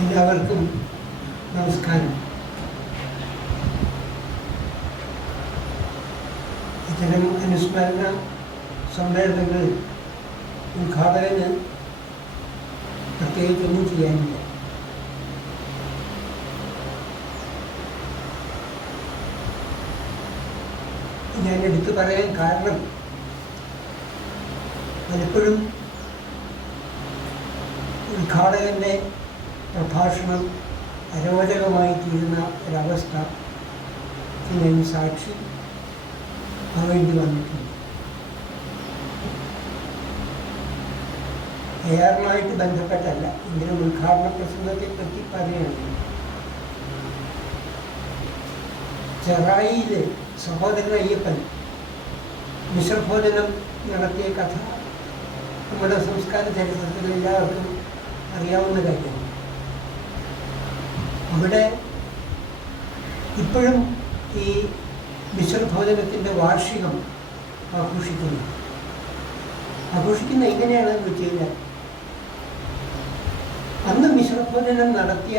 എല്ലാവർക്കും നമസ്കാരം. ഇത്തരം അനുസ്മരണ സമ്മേളനങ്ങൾ ഉദ്ഘാടകന് പ്രത്യേകിച്ചൊന്നും ചെയ്യാനില്ല. ഞാൻ എടുത്തു പറയാൻ കാരണം പലപ്പോഴും ഉദ്ഘാടകൻ്റെ പ്രഭാഷണം അരോചകമായി തീരുന്ന ഒരവസ്ഥ ഞാൻ സാക്ഷി ആവേണ്ടി വന്നിട്ടുണ്ട്. എയറുമായിട്ട് ബന്ധപ്പെട്ടല്ല, ഇങ്ങനെ ഉദ്ഘാടന പ്രസംഗത്തെ പറ്റി പറയുകയാണെങ്കിൽ ചെറായിയിൽ സഹോദരൻ അയ്യപ്പൻ വിഷഭോജനം നടത്തിയ കഥ നമ്മുടെ സംസ്കാര ചരിത്രത്തിൽ എല്ലാവർക്കും അറിയാവുന്ന കാര്യമാണ്. അവിടെ ഇപ്പോഴും ഈ മിശ്രഭോജനത്തിൻ്റെ വാർഷികം ആഘോഷിക്കുന്ന എങ്ങനെയാണെന്ന് വെച്ച് കഴിഞ്ഞാൽ, അന്ന് മിശ്രഭോജനം നടത്തിയ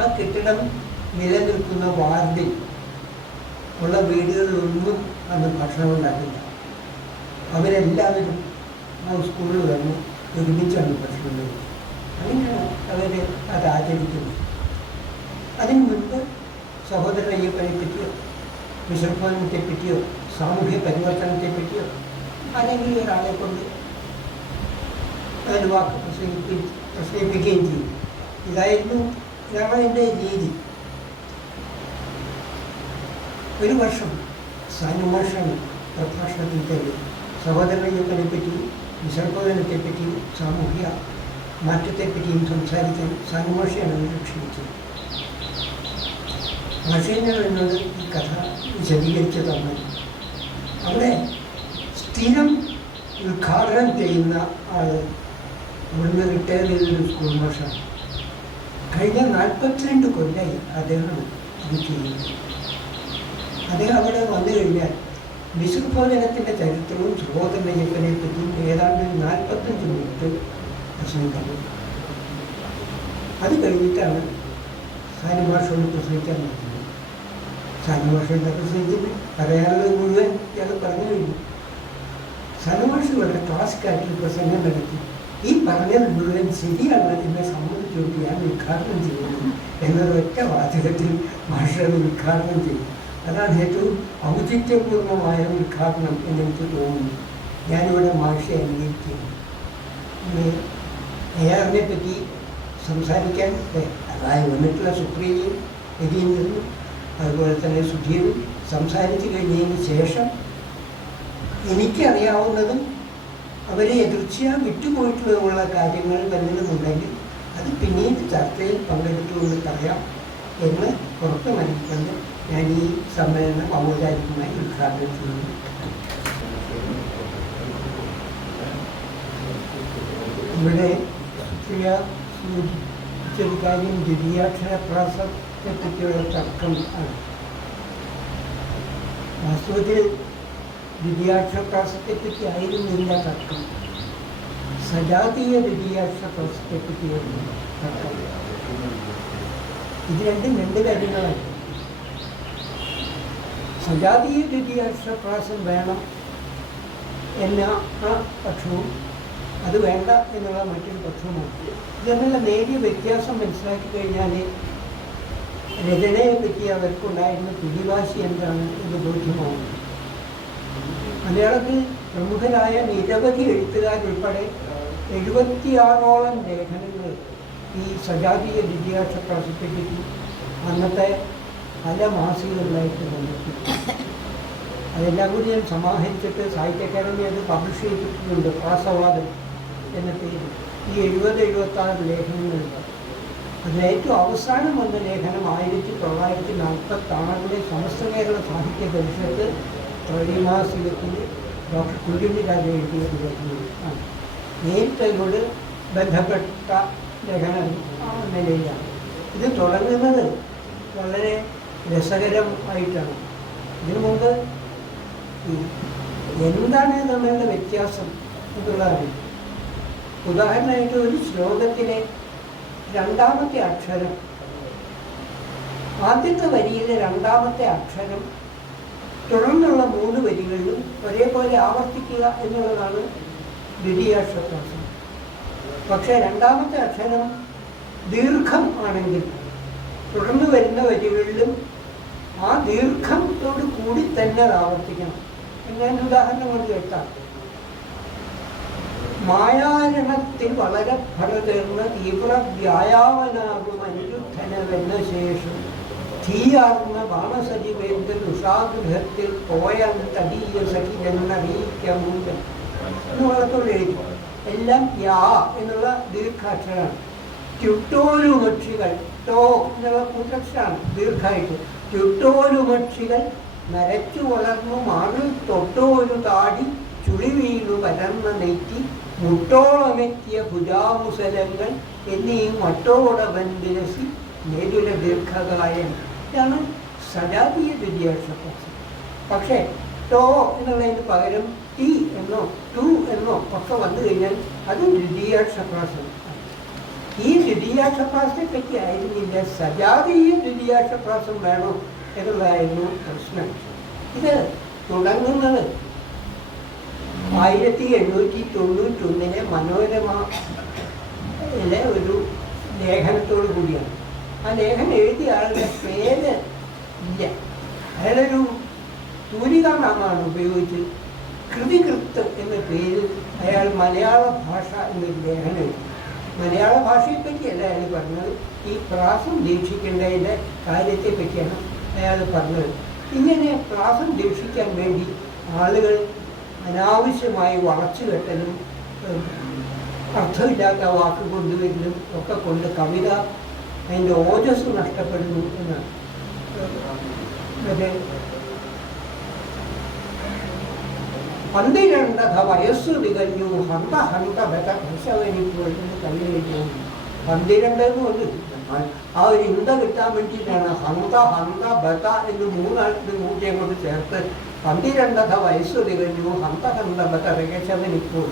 ആ കെട്ടിടം നിലനിൽക്കുന്ന വാർഡിൽ ഉള്ള വീടുകളിലൊന്നും അന്ന് ഭക്ഷണം ഉണ്ടാക്കില്ല. അവരെല്ലാവരും ആ സ്കൂളിൽ വന്ന് ഒരുമിച്ചാണ് ഭക്ഷണം കഴിക്കുന്നത്. അങ്ങനെയാണ് അവർ അത് ആചരിക്കുന്നത്. അതിന് മുൻപ് സഹോദരൻ അയ്യപ്പനെ പറ്റിയോ വിശ്വഭവനത്തെ പറ്റിയോ സാമൂഹ്യ പരിവർത്തനത്തെ പറ്റിയോ ആരെങ്കിലും ഒരാളെ കൊണ്ട് അതിന് വാക്ക് പ്രസംഗിപ്പിക്കുകയും ചെയ്യും. ഇതായിരുന്നു ഞങ്ങളുടെ രീതി. ഒരു വർഷം സാനുമാഷാണ് പ്രഭാഷണത്തിൽ തന്നെ സഹോദരൻ അയ്യപ്പനെ പറ്റിയും വിശ്വഭവനത്തെ പറ്റിയും സാമൂഹ്യ മാറ്റത്തെപ്പറ്റിയും സംസാരിക്കാൻ സാനുമാഷയാണ് ക്ഷണിച്ചത്. മാഷേനർ എന്നോട് ഈ കഥ വിശദീകരിച്ചു തന്നു. അവിടെ സ്ഥിരം ഉദ്ഘാടനം ചെയ്യുന്ന ആൾ ഇവിടുന്ന് റിട്ടയർ ചെയ്തൊരു സ്കൂൾ മാഷാണ്. കഴിഞ്ഞ 42 കൊല്ലമായി അദ്ദേഹം ഇത് ചെയ്യുന്നത്. അദ്ദേഹം അവിടെ വന്നു കഴിഞ്ഞാൽ വിശ്വഭോജനത്തിൻ്റെ ചരിത്രവും സഹോദരൻ അയ്യപ്പനെ പറ്റിയും ഏതാണ്ട് 45 മിനിറ്റ് പ്രസംഗിക്കുന്നത്. അത് കഴിഞ്ഞിട്ടാണ് സാനുമാഷോട് പ്രസംഗിക്കാൻ നോക്കുന്നത്. സാനുമാഷോട് പ്രസംഗിച്ചിട്ട് പറയാനുള്ളത് മുഴുവൻ ഇയാൾ പറഞ്ഞു കഴിഞ്ഞു. സാനുമാഷ് വളരെ ക്ലാസിക്കായിട്ട് പ്രസംഗം നടത്തി. ഈ പറഞ്ഞത് മുഴുവൻ ശരിയാണ് എന്നെ സമ്മതിച്ചുകൊണ്ട് ഞാൻ ഉദ്ഘാടനം ചെയ്യുന്നു എന്നതൊറ്റ വാചകത്തിൽ മാഷത് ഉദ്ഘാടനം ചെയ്തു. അതാണ് ഏറ്റവും ഔചിത്യപൂർണമായ ഉദ്ഘാടനം എന്നെനിക്ക് തോന്നുന്നു. ഞാനിവിടെ മാഷെ അംഗീകരിക്കുന്നു. എയാറിനെ പറ്റി സംസാരിക്കാൻ അതായത് വന്നിട്ടുള്ള സുപ്രിയയും രവീന്ദ്രനും അതുപോലെ തന്നെ സുധീരും സംസാരിച്ചു കഴിഞ്ഞതിന് ശേഷം എനിക്കറിയാവുന്നതും അവരെ എതിർച്ചയാ വിട്ടുപോയിട്ടുള്ള കാര്യങ്ങൾ വല്ലതുമുണ്ടെങ്കിൽ അത് പിന്നീട് ചർച്ചയിൽ പങ്കെടുത്തുകൊണ്ട് പറയാം എന്ന് പുറത്ത് മനസ്സിലുണ്ട്. ഞാൻ ഈ സമ്മേളനം ഔപചാരികമായി ഉദ്ഘാടനം ചെയ്യുന്നു. ഇവിടെ സൂചിപ്പിച്ചൊരു കാര്യം ദ്വിതീയാക്ഷരപ്രാസത്തെ പറ്റിയുള്ള തർക്കം ആണ്. വാസ്തവത്തിൽ ദ്വിതീയാക്ഷരപ്രാസത്തെ പറ്റി ആയിരുന്നില്ല തർക്കം, സജാതീയ ദ്വിതീയാക്ഷരപ്രാസത്തെ പറ്റിയായിരുന്നു തർക്കം. ഇത് രണ്ട് കാര്യങ്ങളാണ്. സജാതീയ ദ്വിതീയാക്ഷരപ്രാസം വേണം എന്ന ആ പക്ഷവും അത് വേണ്ട എന്നുള്ള മറ്റൊരു പക്ഷവുമാണ്. ഇതെന്നുള്ള നേരിയ വ്യത്യാസം മനസ്സിലാക്കി കഴിഞ്ഞാൽ രചനയെ പറ്റി അവർക്കുണ്ടായിരുന്ന പിടിവാശി എന്താണ് എന്ന് ബോധ്യമാവുന്നു. മലയാളത്തിൽ പ്രമുഖരായ നിരവധി എഴുത്തുകാരുൾപ്പെടെ 76ഓളം ലേഖനങ്ങൾ ഈ സജാതീയ ദ്വിതീയാക്ഷരപ്രാസത്തെ പറ്റി അന്നത്തെ പല മാസികകളിലായിട്ട് വന്നിട്ടുണ്ട്. അതെല്ലാം കൂടി ഞാൻ സമാഹരിച്ചിട്ട് സാഹിത്യ അക്കാദമി അത് പബ്ലിഷ് ചെയ്തിട്ടുണ്ട്. പ്രാസവാദം എന്ന പേര് ഈ 70-76 ലേഖനങ്ങളുണ്ട്. അതിലേറ്റവും അവസാനം വന്ന ലേഖനം 1946 സമസ്ത കേരള സാഹിത്യ പരിഷത്ത് ത്രൈമാസികത്തിൽ ഡോക്ടർ കുഞ്ഞുണ്ണി രാജ എഴുതിയ ലേഖനമാണ്. നേരിട്ട് അതിനോട് ബന്ധപ്പെട്ട ലേഖനം നിലയിലാണ്. ഇത് തുടങ്ങുന്നത് വളരെ രസകരമായിട്ടാണ്. ഇതിനു മുമ്പ് എന്താണ് നമ്മളുടെ വ്യത്യാസം എന്നുള്ളതാണ്. ഉദാഹരണമായിട്ട് ഒരു ശ്ലോകത്തിലെ രണ്ടാമത്തെ അക്ഷരം, ആദ്യത്തെ വരിയിലെ രണ്ടാമത്തെ അക്ഷരം തുടർന്നുള്ള 3 വരികളിലും ഒരേപോലെ ആവർത്തിക്കുക എന്നുള്ളതാണ് ദ്വിതീയാക്ഷരപ്രാസം. പക്ഷേ രണ്ടാമത്തെ അക്ഷരം ദീർഘം ആണെങ്കിൽ തുടർന്ന് വരുന്ന വരികളിലും ആ ദീർഘത്തോട് കൂടി തന്നെ അത് ആവർത്തിക്കണം. ഞാൻ ഉദാഹരണം കൊണ്ട് കേട്ടാൽ, മായാരണത്തിൽ വളരെ ഫലതീർന്ന തീവ്ര വ്യായാമനാകും അനിരുദ്ധനവെന്ന ശേഷം തീയാർന്ന ബാണസരിവേന്ദ്ര ഉഷാഗൃഹത്തിൽ പോയാൽ തടീയ സഖിലെന്നറിയിക്കാമുണ്ട് എന്ന് വളർത്തോടെ എഴുതി. എല്ലാം യാ എന്നുള്ള ദീർഘാക്ഷരമാണ്. ചുട്ടോരുമക്ഷികൾ, ടോ എന്നുള്ള കൂട്ടക്ഷരമാണ് ദീർഘമായിട്ട്. ചുട്ടോരുമക്ഷികൾ നരച്ചു വളർന്നു മാറിൽ തൊട്ടോരു താടി ചുളി വീണു പരന്ന നെറ്റി മുട്ടോളമെത്തിയ ഭുജാമുസലങ്ങൾ എന്നീ മട്ടോടവൻ വിരസി നേരുല ദീർഘകായം. ഇതാണ് സജാതീയ ദ്വിതീയാക്ഷരപ്രാസം. പക്ഷേ ടോ എന്നുള്ളതിന് പകരം ടി എന്നോ ടു എന്നോ ഒക്കെ വന്നു കഴിഞ്ഞാൽ അത് ദ്വിതീയാക്ഷരപ്രാസം. ഈ ദ്വിതീയാക്ഷരപ്രാസത്തെ പറ്റി ആയിരുന്നില്ല, സജാതീയ ദ്വിതീയാക്ഷരപ്രാസം വേണോ എന്നുള്ളതായിരുന്നു പ്രശ്നം. ഇത് തുടങ്ങുന്നത് 1891 മനോരമയിലെ ഒരു ലേഖനത്തോടു കൂടിയാണ്. ആ ലേഖനം എഴുതിയ ആളുടെ പേര് ഇല്ല. അയാളൊരു തൂലികാനാമമാണ് ഉപയോഗിച്ച് കൃതികൃത്ത് എന്ന പേരിൽ അയാൾ മലയാള ഭാഷ എന്നൊരു ലേഖനം എഴുതി. മലയാള ഭാഷയെപ്പറ്റിയല്ല അയാൾ പറഞ്ഞത്, ഈ പ്രാസം ദീക്ഷിക്കേണ്ടതിൻ്റെ കാര്യത്തെ പറ്റിയാണ് അയാൾ പറഞ്ഞത്. ഇങ്ങനെ പ്രാസം ദീക്ഷിക്കാൻ വേണ്ടി ആളുകൾ അനാവശ്യമായി വളച്ചുകെട്ടലും അർത്ഥമില്ലാത്ത വാക്ക് കൊണ്ടുവരലും ഒക്കെ കൊണ്ട് കവിത അതിൻ്റെ ഓജസ് നഷ്ടപ്പെടുന്നു എന്നാണ്. മറ്റേ 12 വയസ്സു തികഞ്ഞു ഹന്ത ഹന്ത ബത ഭക്ഷവനിപ്പോൾ എന്ന് കവിത എഴുതുന്നു. 12 എന്ന് പറഞ്ഞു ആ ഒരു ഇന്ത കിട്ടാൻ വേണ്ടിയിട്ടാണ് ഹന്ത ഹന്ത ബത എന്ന് 3 കൂട്ടി അങ്ങോട്ട് ചേർത്ത് 12 വയസ്സു തികഞ്ഞു ഹന്ത ഹന്ത ബത രകേശവനിപ്പോൾ.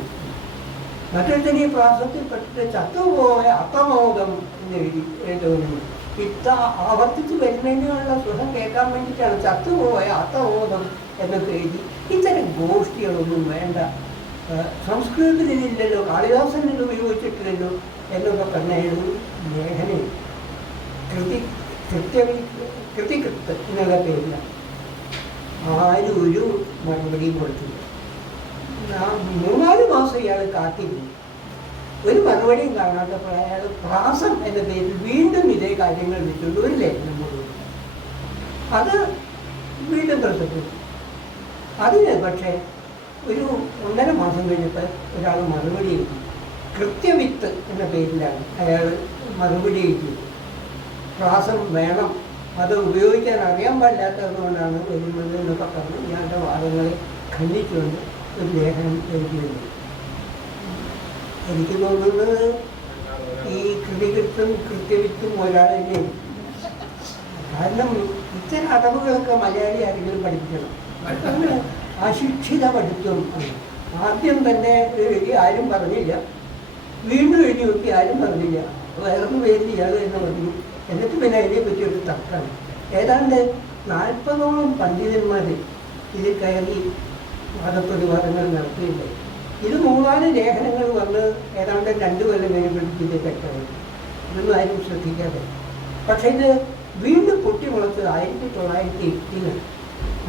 മറ്റൊരുത്തൻ ഈ പ്രാസത്തിൽപ്പെട്ടിട്ട് ചത്തുപോയ അത്തമോദം എന്ന് എഴുതുന്നു. ഇത്ത ആവർത്തിച്ച് വരുന്നതിനുള്ള സുഖം കേൾക്കാൻ വേണ്ടിയിട്ടാണ് ചത്തുപോയ അത്തമോദം എന്നൊക്കെ എഴുതി. ഇത്തരം ഗോഷ്ഠികളൊന്നും വേണ്ട, സംസ്കൃതത്തിലില്ലല്ലോ, കാളിദാസൻ ഇത് ഉപയോഗിച്ചിട്ടില്ലല്ലോ എന്നൊക്കെ പറഞ്ഞായിരുന്നു ലേഖനം. കൃതികൃത്ത് എന്നുള്ള പേരില്ല. ആരും ഒരു മറുപടിയും കൊടുത്തില്ല. 3-4 മാസം ഇയാൾ കാത്തിരുന്നു. ഒരു മറുപടിയും കാണാത്തപ്പോൾ അയാൾ പ്രാസം എന്ന പേരിൽ വീണ്ടും ഇതേ കാര്യങ്ങൾ വെച്ചുകൊണ്ട് ഒരു ലേഖനം കൊടുത്തു. അത് വീണ്ടും പ്രസക്തി. അതിന് പക്ഷേ ഒരു 1.5 മാസം കഴിഞ്ഞപ്പോൾ ഒരാൾ മറുപടി എഴുതി. കൃത്യവിത്ത് എന്ന പേരിലാണ് അയാൾ മറുപടി എഴുതിയത്. പ്രാസം വേണം, അത് ഉപയോഗിക്കാൻ അറിയാൻ പാടില്ലാത്തതുകൊണ്ടാണ് വരുന്നത് എന്നൊക്കെ പറഞ്ഞ് ഇയാളുടെ വാദങ്ങളെ ഖണ്ഡിച്ചുകൊണ്ട് ഒരു ലേഖനം എഴുതിയത്. എനിക്ക് തോന്നുന്നത് ഈ കൃതികൃത്തും കൃത്യവിത്തും ഒരാളെ. കാരണം ഇത്തരം അടവുകളൊക്കെ മലയാളി ആരെങ്കിലും പഠിപ്പിക്കണം. അശിക്ഷിത പഠിത്തം. ആദ്യം തന്നെ എഴുതി ആരും പറഞ്ഞില്ല, വീണ്ടും എഴുതി നോക്കി ആരും പറഞ്ഞില്ല, വേറൊരു പേരിൽ ഇയാൾ എന്ന് പറഞ്ഞു. എന്നിട്ട് പിന്നെ അതിനെപ്പറ്റി ഒരു തർക്കമാണ്. ഏതാണ്ട് 40ഓളം പണ്ഡിതന്മാർ ഇതിൽ കയറി വാദപ്രതിവാദങ്ങൾ നടത്തിയില്ല. ഇത് 3-4 ലേഖനങ്ങൾ വന്ന് ഏതാണ്ട് 2 കൊല്ലം കഴിയുമ്പോഴേക്കും ഇത് തെറ്റായി. ഇതൊന്നും ആരും ശ്രദ്ധിക്കാതെ. പക്ഷേ ഇത് വീണ്ടും പൊട്ടിമുളച്ചത് 1908.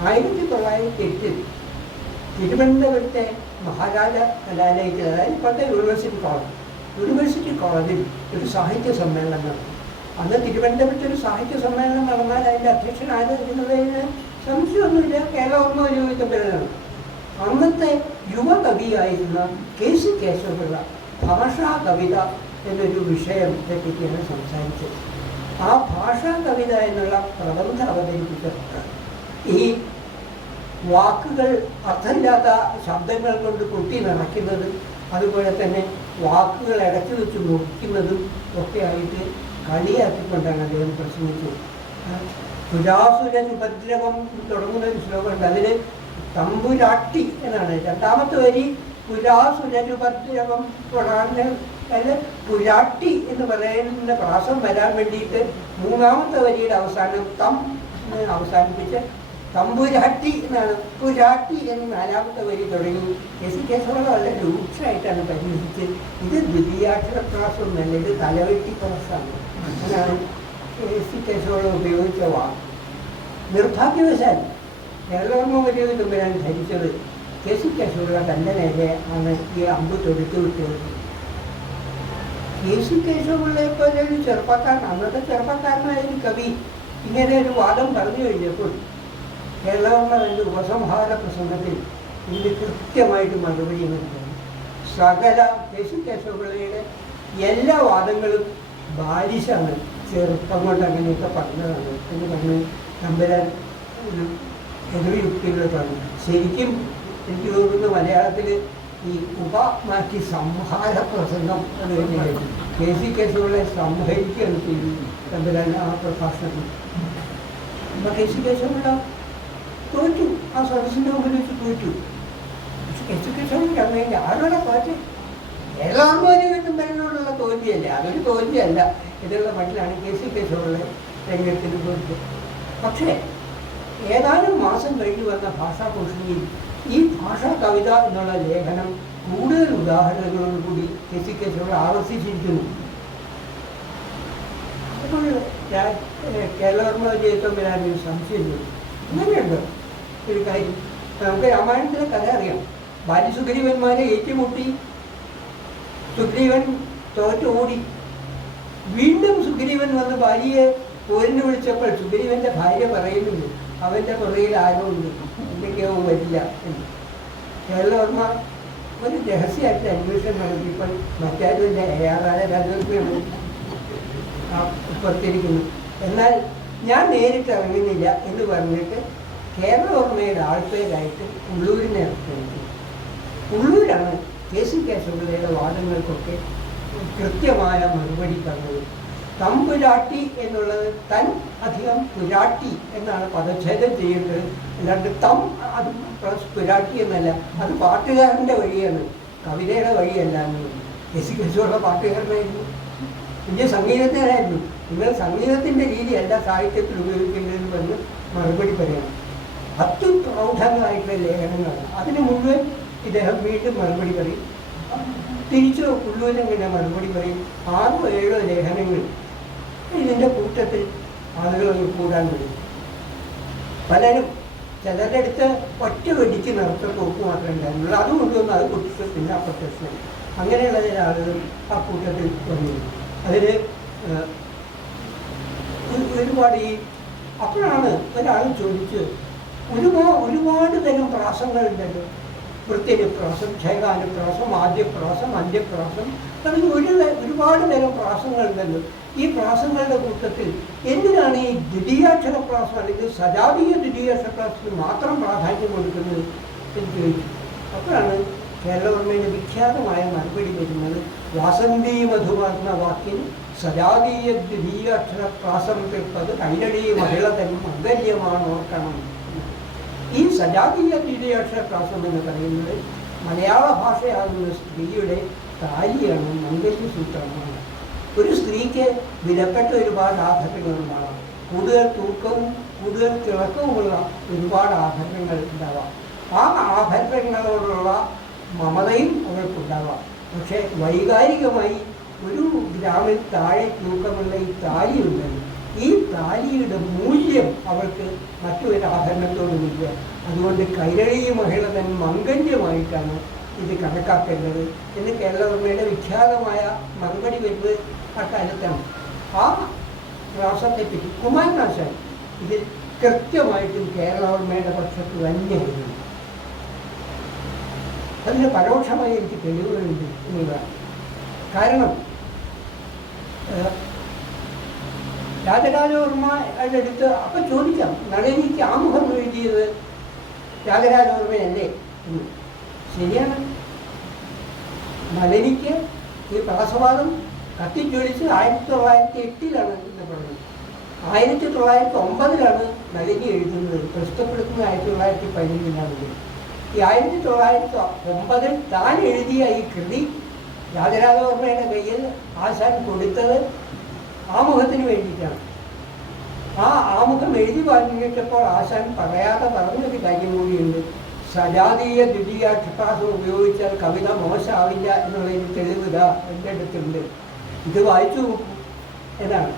1908 തിരുവനന്തപുരത്തെ മഹാരാജ കലാലയത്തിൽ, അതായത് ഇപ്പോഴത്തെ യൂണിവേഴ്സിറ്റി കോളേജിൽ ഒരു സാഹിത്യ സമ്മേളനം നടന്നു. അന്ന് തിരുവനന്തപുരത്ത് ഒരു സാഹിത്യ സമ്മേളനം നടന്നാൽ അതിൻ്റെ അധ്യക്ഷനായിരുന്നതിന് സംശയമൊന്നുമില്ല, കേരളവർമ്മ ഉപയോഗിക്കപ്പെടുന്നതാണ്. അന്നത്തെ യുവകവിയായിരുന്ന KC കേശവപിള്ള ഭാഷാ കവിത എന്നൊരു വിഷയത്തെ പറ്റിയാണ് സംസാരിച്ചത്. ആ ഭാഷാ കവിത എന്നുള്ള പ്രബന്ധം അവതരിപ്പിച്ച ഈ വാക്കുകൾ അർത്ഥമില്ലാത്ത ശബ്ദങ്ങൾ കൊണ്ട് കൊട്ടി നിറയ്ക്കുന്നത്, അതുപോലെ തന്നെ വാക്കുകൾ ഇടച്ചു വെച്ച് മുറിക്കുന്നതും ഒക്കെ ആയിട്ട് കളിയാക്കിക്കൊണ്ടാണ് അദ്ദേഹം പ്രസംഗിച്ചത്. തുരാസുരൻ ഉപദ്രവം തുടങ്ങുന്ന ഒരു ശ്ലോകമുണ്ട്. അതിൽ തമ്പുരാട്ടി എന്നാണ് 2ാമത്തെ വരി. പുരാസുരനുപദ്രവം തുടർന്ന് അതിൽ പുരാട്ടി എന്ന് പറയുന്ന പ്രാസം വരാൻ വേണ്ടിയിട്ട് മൂന്നാമത്തെ വരിയുടെ അവസാനം തം അവസാനിപ്പിച്ച് തമ്പുരാട്ടി എന്നാണ്. പുരാട്ടി എന്ന് നാലാമത്തെ വരി തുടങ്ങി. എസ് കേശവള വളരെ രൂക്ഷമായിട്ടാണ് പരിഹരിച്ച് ഇത് ദ്വിതീയാക്ഷര പ്രാസമൊന്നല്ല, ഇത് തലവെട്ടി പ്രാസമാണ്. അങ്ങനെയാണ് എസ് കേശവള ഉപയോഗിച്ച വാക്ക്. നിർഭാഗ്യവശാൽ കേരളവർമ്മ വലിയ തുമ്പരാൻ ധരിച്ചത് കെ.സി. കേശവള തൻ്റെ നേരെ ആണ് ഈ അമ്പ് തൊടുത്തു വിട്ടത്. കെ.സി. കേശവപിള്ളയെ പോലെ ഒരു ചെറുപ്പക്കാരൻ, അന്നത്തെ ചെറുപ്പക്കാരനായ ഒരു കവി ഇങ്ങനെ ഒരു വാദം പറഞ്ഞു കഴിഞ്ഞപ്പോൾ കേരളവർമ്മ തൻ്റെ ഉപസംഹാര പ്രസംഗത്തിൽ ഇതിന് കൃത്യമായിട്ട് മറുപടി നൽകുന്നു. സകല കെ.സി. കേശവപിള്ളയുടെ എല്ലാ വാദങ്ങളും ബാലിശാണ്, ചെറുപ്പം കൊണ്ട് അങ്ങനെയൊക്കെ പറഞ്ഞതാണ് എന്ന് പറഞ്ഞ് തമ്പുരാൻ എതിർയുക്തികൾ പറഞ്ഞു. ശരിക്കും എനിക്ക് തോന്നുന്നു മലയാളത്തിൽ ഈ ഉപ മാറ്റി സംഹാര പ്രസംഗം എന്ന് തന്നെയായിരുന്നു. കെ.സി. കേശവപിള്ളയെ സംഹരിക്കുകയാണ് ചെയ്തു തമ്പുരാൻ ആ പ്രഭാഷണത്തിൽ. അപ്പം കെ.സി. കേശവപിള്ള തോറ്റു, ആ സദസ്സിൻ്റെ മുമ്പിൽ വെച്ച് തോറ്റു. പക്ഷെ കെ.സി. കേശവപിള്ള അങ്ങനെ ആരോടെ തോറ്റ്? കേരളാർമ്മ കിട്ടുമ്പോഴോടുള്ള തോൽവിയല്ലേ, അതൊരു തോൽവിയല്ല എന്നുള്ള മട്ടിലാണ് കെ.സി. കേശവപിള്ള രംഗത്തിന് തോറ്റു. പക്ഷേ ഏതാനും മാസം കഴിഞ്ഞു വന്ന ഭാഷാഭൂഷണിയിൽ ഈ ഭാഷാ കവിത എന്നുള്ള ലേഖനം കൂടുതൽ ഉദാഹരണങ്ങളോടുകൂടി കെ.സി. കേശവപിള്ള ആവർത്തിച്ചിരിക്കുന്നു. അപ്പോൾ കേരളവർമ്മ ജയിക്കാൻ വരാനൊരു സംശയമില്ല. അങ്ങനെയുണ്ട് ഒരു കാര്യം. നമുക്ക് രാമായണത്തിലെ കഥ അറിയാം. ബാല്യസുഗ്രീവന്മാരെ ഏറ്റുമുട്ടി സുഗ്രീവൻ തോറ്റ് ഓടി. വീണ്ടും സുഗ്രീവൻ വന്ന് ഭാര്യയെ പോരിന് വിളിച്ചപ്പോൾ സുഗ്രീവൻ്റെ ഭാര്യ പറയുന്നുണ്ട് അവൻ്റെ പുറയിൽ ആരോ ഉണ്ട്, എന്തൊക്കെയോ വരില്ല എന്ന്. കേരളവർമ്മ ഒരു രഹസ്യമായിട്ട് അന്വേഷണം നടത്തിയപ്പോൾ മറ്റാരുമിൻ്റെ ഏയാറായ രാജകീയമാണ് പുറത്തിരിക്കുന്നു. എന്നാൽ ഞാൻ നേരിട്ട് ഇറങ്ങുന്നില്ല എന്ന് പറഞ്ഞിട്ട് കേരളവർമ്മയുടെ ആൾക്കാരായിട്ട് ഉള്ളൂരിനെ ഇറക്കുന്നത്. ഉള്ളൂരാണ് കെ.സി. കേശവപിള്ളയുടെ വാദങ്ങൾക്കൊക്കെ കൃത്യമായ മറുപടി പറഞ്ഞത്. തമ്പുരാട്ടി എന്നുള്ളത് തൻ അധികം പുരാട്ടി എന്നാണ് പദച്ഛേദം ചെയ്യേണ്ടത്. അല്ലാണ്ട് തം അത് പ്ലസ് പുരാട്ടി എന്നല്ല, അത് പാട്ടുകാരൻ്റെ വഴിയാണ്, കവിതയുടെ വഴിയല്ല എന്ന്. കെ.സി. കേശവപിള്ള പാട്ടുകാരനായിരുന്നു, പിന്നെ സംഗീതജ്ഞനായിരുന്നു. നിങ്ങൾ സംഗീതത്തിൻ്റെ രീതിയല്ല സാഹിത്യത്തിൽ ഉപയോഗിക്കേണ്ടതെന്ന് പറഞ്ഞ് മറുപടി പറയണം. അത്യുപ്രൗഢങ്ങളായിട്ടുള്ള ലേഖനങ്ങളാണ്. അതിന് മുഴുവൻ ഇദ്ദേഹം വീണ്ടും മറുപടി പറയും. തിരിച്ച് ഉള്ളൂരിങ്ങനെ മറുപടി പറയും. 6 or 7 ലേഖനങ്ങൾ ഇതിൻ്റെ കൂട്ടത്തിൽ ആളുകൾ കൂടാൻ വരും. പലരും ചിലരുടെ അടുത്ത് ഒറ്റ വെടിക്ക് നിർത്ത തോക്ക് മാത്രമേ ഉണ്ടായിരുന്നുള്ളൂ. അത് കൊണ്ടുവന്ന് അത് പൊട്ടിച്ച് പിന്നെ അപ്രത്യക്ഷമായി. അങ്ങനെയുള്ള ചില ആളുകൾ ആ കൂട്ടത്തിൽ വന്നിരുന്നു. അതിൽ ഒരുപാട് അപ്പോഴാണ് ഒരാൾ ചോദിച്ചത്, ഒരുപാട് തരം പ്രാസങ്ങളുണ്ടല്ലോ, വൃത്യനുപ്രാസം, ക്ഷേകാനുപ്രാസം, ആദ്യപ്രാസം, അന്ത്യപ്രാസം, അതിൽ ഒരുപാട് തരം പ്രാസങ്ങളുണ്ടല്ലോ. ഈ പ്രാസങ്ങളുടെ കൂട്ടത്തിൽ എന്തിനാണ് ഈ ദ്വിതീയാക്ഷര പ്രാസം അല്ലെങ്കിൽ സജാതീയ ദ്വിതീയാക്ഷര പ്രാസത്തിന് മാത്രം പ്രാധാന്യം കൊടുക്കുന്നത് എന്ന് ചോദിച്ചു. അപ്പോഴാണ് കേരളവർമ്മയുടെ വിഖ്യാതമായ മറുപടി വരുന്നത്. വാസന്തീ മധുവർണ്ണ വാക്യം സജാതീയ ദ്വിതീയാക്ഷര പ്രാസം പെട്ടത് കൈരളീ മഹിള തൻ മംഗല്യമാണ് ഓർക്കണം. ഈ സജാതീയ ദ്വിതീയാക്ഷര പ്രാസം എന്ന് പറയുന്നത് മലയാള ഭാഷയാകുന്ന സ്ത്രീയുടെ താലിയാണ്, മംഗല്യസൂത്രമാണ്. ഒരു സ്ത്രീക്ക് വിലപ്പെട്ട ഒരുപാട് ആഭരണങ്ങൾ ഉണ്ടാവാം, കൂടുതൽ തൂക്കവും കൂടുതൽ തിളക്കവുമുള്ള ഒരുപാട് ആഭരണങ്ങൾ ഉണ്ടാവാം. ആ ആഭരണങ്ങളോടുള്ള മമതയും അവൾക്കുണ്ടാവാം. പക്ഷേ വൈകാരികമായി 1 ഗ്രാമിൽ താഴെ തൂക്കമുള്ള ഈ താലിയുണ്ടല്ലോ, ഈ താലിയുടെ മൂല്യം അവൾക്ക് മറ്റൊരു ആഭരണത്തോടുമില്ല. അതുകൊണ്ട് കൈരളീ മഹിള തൻ മംഗല്യമായിട്ടാണ് ഇത് കണക്കാക്കേണ്ടത് എന്ന് കേരളവർമ്മയുടെ വിഖ്യാതമായ മറുപടി വരുന്നത് അക്കാലത്താണ്. ആ പ്രാസത്തെപ്പറ്റി കുമാരനാശാൻ ഇതിൽ കൃത്യമായിട്ടും കേരളവർമ്മയുടെ പക്ഷത്ത് തന്നെയായിരുന്നു. അതിന് പരോക്ഷമായി എനിക്ക് തെളിവുകളുണ്ട് എന്നുള്ളതാണ്. കാരണം രാജരാജവർമ്മയുടെ അടുത്ത് അപ്പം ചോദിക്കാം, നളിനിക്ക് ആമുഖം എഴുതിയത് രാജരാജവർമ്മയല്ലേ എന്ന്. ശരിയാണ്. നളിനിക്ക് ഈ പ്രാസവാദം കത്തിജ്വലിച്ച് 1908 എന്ന് പറഞ്ഞത്. 1909 നളിനി എഴുതുന്നത്, പ്രസിദ്ധപ്പെടുത്തുന്നത് 1915 ഈ 1909 താൻ എഴുതിയ ഈ കൃതി രാജരാജവർമ്മയുടെ കയ്യിൽ ആശാൻ കൊടുത്തത് ആമുഖത്തിന് വേണ്ടിയിട്ടാണ്. ആ ആമുഖം എഴുതി വാങ്ങിയിട്ടപ്പോൾ ആശാൻ പറയാതെ പറഞ്ഞൊരു കാര്യം കൂടിയുണ്ട്. സജാതീയ ദ്വിതീയ ക്ഷപാസം ഉപയോഗിച്ചാൽ കവിത മോശമാവില്ല എന്നുള്ളതിന് തെളിവുക എൻ്റെ അടുത്തുണ്ട്, ഇത് വായിച്ചു നോക്കും എന്നാണ്.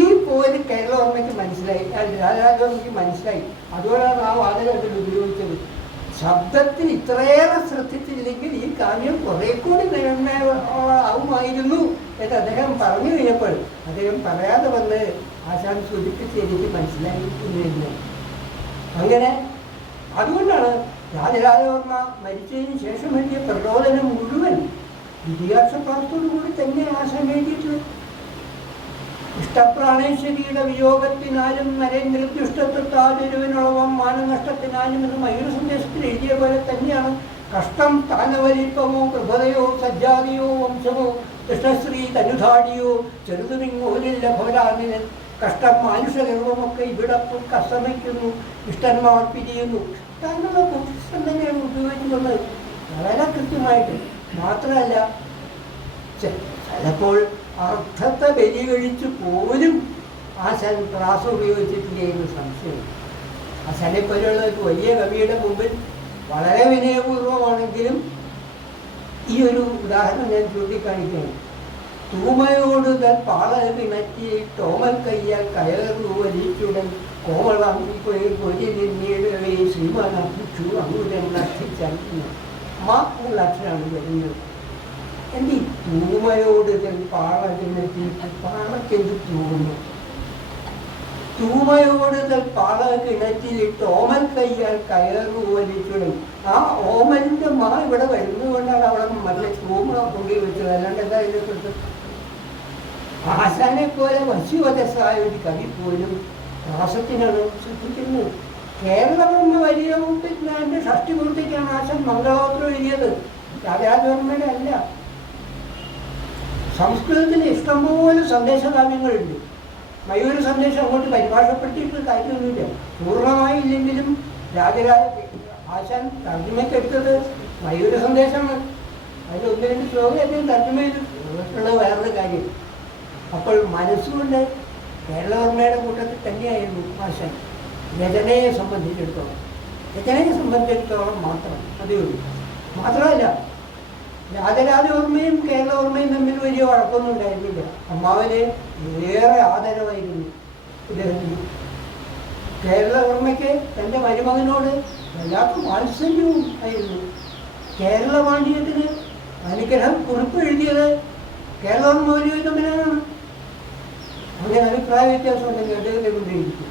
ഈ പോയത് കേരളവർമ്മയ്ക്ക് മനസ്സിലായി, രാജരാജവർമ്മയ്ക്ക് മനസ്സിലായി. അതുകൊണ്ടാണ് ആ വാദനം അതിൽ ഉപയോഗിച്ചത്. ശബ്ദത്തിൽ ഇത്രയേറെ ശ്രദ്ധിച്ചില്ലെങ്കിൽ ഈ കാവ്യം കുറെ കൂടി ആവുമായിരുന്നു എന്ന് അദ്ദേഹം പറഞ്ഞു കഴിഞ്ഞപ്പോൾ അദ്ദേഹം പറയാതെ വന്ന് ആശാൻ സൂചിപ്പിച്ച് എനിക്ക് മനസ്സിലായി എന്നിരുന്നു. അങ്ങനെ അതുകൊണ്ടാണ് രാജരാജവർമ്മ മരിച്ചതിന് ശേഷം എഴുതിയ പ്രചോദനം മുഴുവൻ വിദ്യാക്ഷപ്രാപ്തോടു കൂടി തന്നെ ആശാൻ എഴുതിയിട്ടുള്ളത്. ഇഷ്ടപ്രാണേശ്വരിയുടെ വിയോഗത്തിനാലും നരേന്ദ്രദുഷ്ടത്വത്താതിരുവിനോളം മാനനഷ്ടത്തിനാലും എന്ന് മയൂര സന്ദേശത്തിൽ എഴുതിയ പോലെ തന്നെയാണ് കഷ്ടം താനവലിപ്പമോ പ്രഭതയോ സജ്ജാതിയോ വംശമോ കൃഷ്ണശ്രീ തനുധാടിയോ ചെറുതുമിങ്ങോലില്ല ഭവരാമിന് കഷ്ടം മാനുഷഗർവമൊക്കെ ഇവിടെ കഷ്ടമിക്കുന്നു, ഇഷ്ടന്മാർ പിരിയുന്നു. ഇഷ്ടമുള്ള പുരുഷൻ തന്നെയാണ് ഉപയോഗിക്കുന്നത് വളരെ കൃത്യമായിട്ട്. മാത്രമല്ല ചിലപ്പോൾ അർത്ഥത്തെ ബലി കഴിച്ച് പോലും ആശാൻ പ്രാസം ഉപയോഗിച്ചിട്ടില്ലേ എന്ന് സംശയം. ആശാനെ പോലെയുള്ള ഒരു വലിയ കവിയുടെ മുമ്പിൽ വളരെ വിനയപൂർവമാണെങ്കിലും ഈ ഒരു ഉദാഹരണം ഞാൻ ചൂണ്ടിക്കാണിക്കുകയാണ്. തൂമയോട് പാളകിണറ്റി ടോമൽ കയ്യാൽ കയറു വലിച്ചുടൻ കോമളാമ്പിപ്പോയി പൊരി നിന്നീടവേ ശ്രീമാൻ അർപ്പിച്ചു അങ്ങൂരൻ അർപ്പിച്ചറിഞ്ഞു. മാ എന്നുള്ള അക്ഷരമാണ് വരുന്നത്. എൻ്റെ ഈ തൂമയോട് പാളകിണറ്റി പാളക്കെന്ത് തൂങ്ങുന്നു? തൂമയോട് പാളകിണറ്റിലിട്ട് ഓമൽ കയ്യാൽ കയറു വലിച്ചുടൻ. ആ ഓമലിൻ്റെ മാ ഇവിടെ വരുന്നത് കൊണ്ടാണ് അവിടെ നല്ല തൂമ കൊണ്ടി വെച്ചത്. അല്ലാണ്ട് എന്താ ഇതിനെക്കുറിച്ച് ആശാനെ പോലെ വശ്യവചസ്സായ ഒരു കവി പോലും പ്രാസത്തിനാണ് ശ്രദ്ധിക്കുന്നത്. കേരളവർമ്മ വലിയ എൻ്റെ ഷഷ്ടിപൂർത്തിക്കാണ് ആശാൻ മംഗളോത്രം എഴുതിയത്, രാജരാജവർമ്മയുടെ അല്ല. സംസ്കൃതത്തിൽ ഇഷ്ടംപോലെ സന്ദേശകാവ്യങ്ങളുണ്ട്. മയൂര സന്ദേശം അങ്ങോട്ട് പരിഭാഷപ്പെടുത്തിയിട്ട് കാര്യമൊന്നുമില്ല. പൂർണ്ണമായി ഇല്ലെങ്കിലും ആശാൻ തർജ്ജമയ്ക്കെടുത്തത് മയൂര സന്ദേശമാണ്. അതിൽ ഒന്ന് രണ്ട് ശ്ലോകം അദ്ദേഹം തർജ്ജമ ചെയ്തിട്ടുള്ള വേറൊരു കാര്യം. അപ്പോൾ മനസ്സുകൊണ്ട് കേരളവർമ്മയുടെ കൂട്ടത്തിൽ തന്നെയായിരുന്നു ആശാൻ. രചനയെ സംബന്ധിച്ചിടത്തോളം മാത്രം അതേ ഉള്ളൂ. മാത്രമല്ല രാജരാജവർമ്മയും കേരളവർമ്മയും തമ്മിൽ വലിയ വഴക്കൊന്നും ഉണ്ടായിരുന്നില്ല. അമ്മാവന് ഏറെ ആദരവായിരുന്നു ഇദ്ദേഹത്തിന്. കേരളവർമ്മയ്ക്ക് തൻ്റെ മരുമകനോട് വല്ലാത്ത വാത്സല്യവും ആയിരുന്നു. കേരള പാണ്ഡ്യത്തിന് അനുഗ്രഹം കുറിപ്പ് എഴുതിയത് കേരളവർമ്മ വലിയ തമ്മിലാണ്. അങ്ങനെ അഭിപ്രായ വ്യത്യാസം ഉണ്ടെങ്കിൽ അദ്ദേഹത്തെ കൊണ്ടിരിക്കും.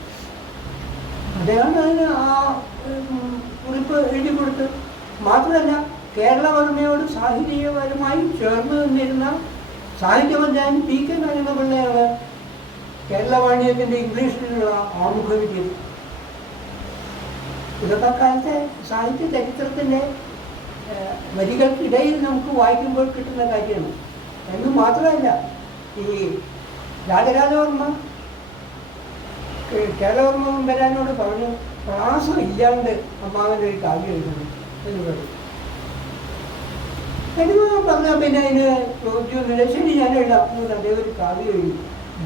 അദ്ദേഹം അതിന് ആ കുറിപ്പ് എഴുതി കൊടുത്ത്. മാത്രമല്ല കേരളവർമ്മയോട് സാഹിത്യപരമായി ചേർന്ന് നിന്നിരുന്ന സാഹിത്യപഞ്ചാൻ പി.കെ. നാരായണപിള്ളയാണ് കേരള പാണ്ഡ്യത്തിൻ്റെ ഇംഗ്ലീഷിലുള്ള ആമുഖം എഴുതിയത്. ഇതൊക്കെ കാലത്തെ സാഹിത്യ ചരിത്രത്തിൻ്റെ വരികൾക്കിടയിൽ നമുക്ക് വായിക്കുമ്പോൾ കിട്ടുന്ന കാര്യമാണ്. എന്ന് മാത്രമല്ല ഈ രാജരാജവർമ്മ കേരളവർമ്മ വരാനോട് പറഞ്ഞു പ്രാസം ഇല്ലാണ്ട് അമ്മാവൻ്റെ ഒരു കാവ്യം എഴുതണം എന്ന് പറഞ്ഞു. പറഞ്ഞാൽ പിന്നെ അതിന് ചോദിച്ചൊന്നുമില്ല. ശരി ഞാൻ എഴുതാം എന്ന് അദ്ദേഹം ഒരു കാവ്യം എഴുതി.